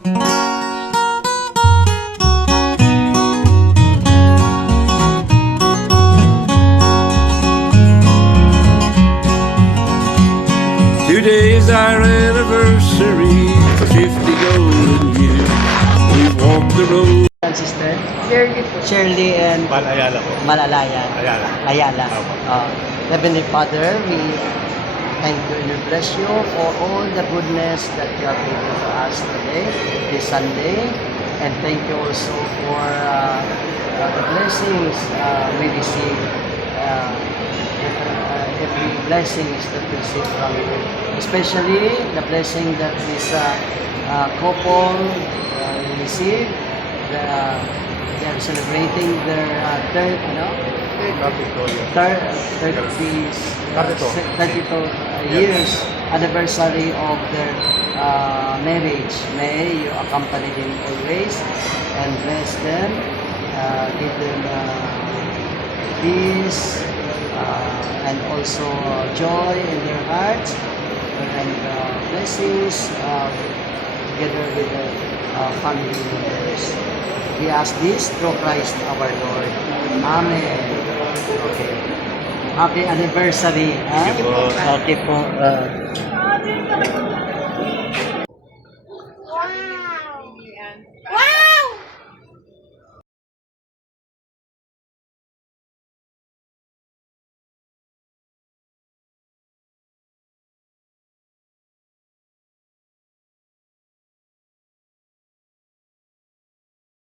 Today's our anniversary, 50 golden years. We've walked the road. Sister Shirley po. Shirley and Malayala po. Malalayan. Ayala. Ayala. Opo. Heavenly Father, we thank you and we bless you for all the goodness that you have given to us today, this Sunday. And thank you also for the blessings we receive. Every blessings that we receive from you. Especially the blessing that this couple receive. They are celebrating their third, 32 years anniversary of their marriage. May you accompany them always and bless them, give them peace and also joy in their hearts and blessings together with the family members. We ask this through Christ our Lord. Amen. Okay. Happy anniversary. Thank you po. Okay po.